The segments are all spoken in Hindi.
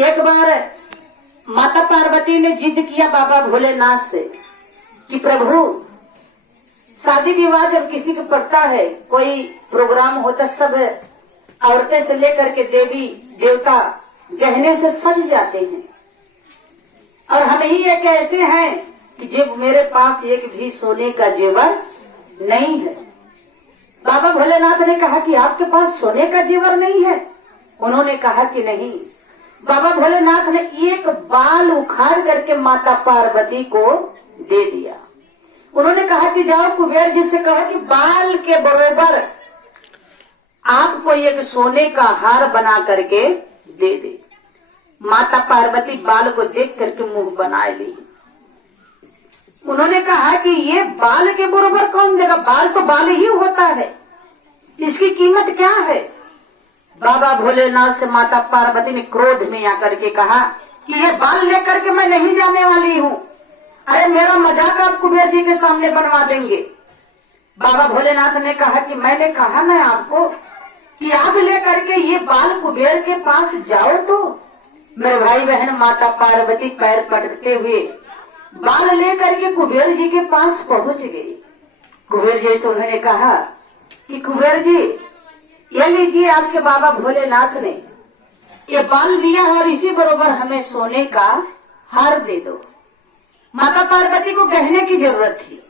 एक बार माता पार्वती ने जिद किया बाबा भोलेनाथ से कि प्रभु शादी विवाह जब किसी को पड़ता है, कोई प्रोग्राम होता, सब औरतें से लेकर के देवी देवता गहने से सज जाते हैं, और हम ही एक ऐसे हैं कि जब मेरे पास एक भी सोने का जेवर नहीं है। बाबा भोलेनाथ ने कहा कि आपके पास सोने का जेवर नहीं है? उन्होंने कहा कि नहीं। बाबा भोलेनाथ ने एक बाल उखाड़ करके माता पार्वती को दे दिया। उन्होंने कहा कि जाओ कुबेर जी से कहो कि बाल के बरोबर आपको एक सोने का हार बना करके दे दे। माता पार्वती बाल को देख करके मुंह बनाए ली। उन्होंने कहा कि ये बाल के बरोबर कौन देगा? बाल तो बाल ही होता है, इसकी कीमत क्या है? बाबा भोलेनाथ से माता पार्वती ने क्रोध में आकर के कहा कि ये बाल लेकर के मैं नहीं जाने वाली हूँ। अरे मेरा मजाक आप कुबेर जी के सामने बनवा देंगे। बाबा भोलेनाथ ने कहा कि मैंने कहा ना आपको कि आप लेकर के ये बाल कुबेर के पास जाओ। तो मेरे भाई बहन, माता पार्वती पैर पटकते हुए बाल लेकर के कुबेर जी के पास पहुंच गई। कुबेर जी से उन्होंने कहा कि कुबेर जी, ये लीजिए, आपके बाबा भोलेनाथ ने ये बाल दिया और इसी बरोबर हमें सोने का हार दे दो। माता पार्वती को कहने की जरूरत थी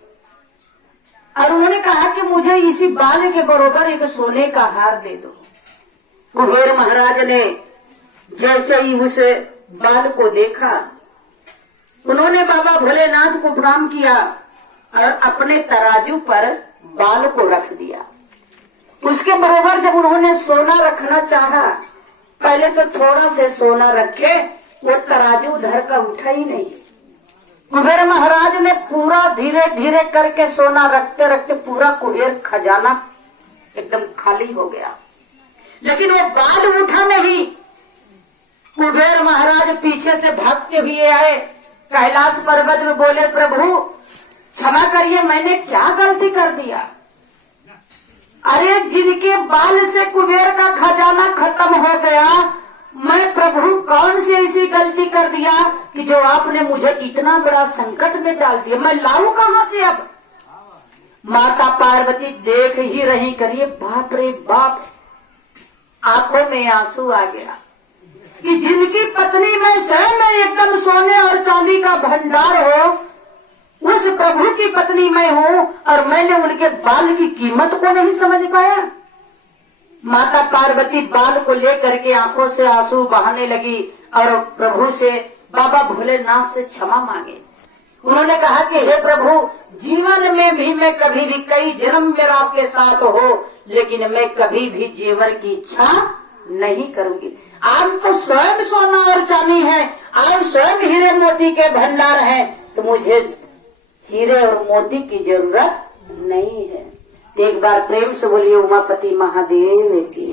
और उन्होंने कहा कि मुझे इसी बाल के बरोबर एक सोने का हार दे दो। कुबेर महाराज ने जैसे ही उस बाल को देखा, उन्होंने बाबा भोलेनाथ को प्रणाम किया और अपने तराजू पर बाल को रख दिया। उसके बरोबर जब उन्होंने सोना रखना चाहा, पहले तो थोड़ा से सोना रखे, वो तराजू उधर का उठा ही नहीं। कुबेर महाराज ने पूरा धीरे धीरे करके सोना रखते रखते पूरा कुबेर खजाना एकदम खाली हो गया, लेकिन वो बाल उठा नहीं। कुबेर महाराज पीछे से भागते हुए आए, कैलाश पर्वत में बोले, प्रभु क्षमा करिए, मैंने क्या गलती कर दिया? अरे जिनके बाल से कुबेर का खजाना खत्म हो गया, मैं प्रभु कौन सी ऐसी गलती कर दिया कि जो आपने मुझे इतना बड़ा संकट में डाल दिया? मैं लाऊं कहां से अब? माता पार्वती देख ही रही, करिए बाप रे बाप, आंखों में आंसू आ गया कि जिनकी पत्नी में स्वयं एकदम सोने और चांदी का भंडार हो, उस प्रभु की पत्नी मैं हूँ और मैंने उनके बाल की कीमत को नहीं समझ पाया। माता पार्वती बाल को लेकर के आंखों से आंसू बहाने लगी और प्रभु से, बाबा भोलेनाथ से क्षमा मांगे। उन्होंने कहा कि हे प्रभु, जीवन में भी मैं कभी भी, कई जन्म मेरा आपके साथ हो, लेकिन मैं कभी भी जेवर की इच्छा नहीं करूंगी। आप तो स्वयं सोना और चांदी है, आप स्वयं हीरे मोती के भंडार हैं, तो मुझे हीरे और मोती की जरूरत नहीं है। एक बार प्रेम से बोलिए उमापति महादेव की।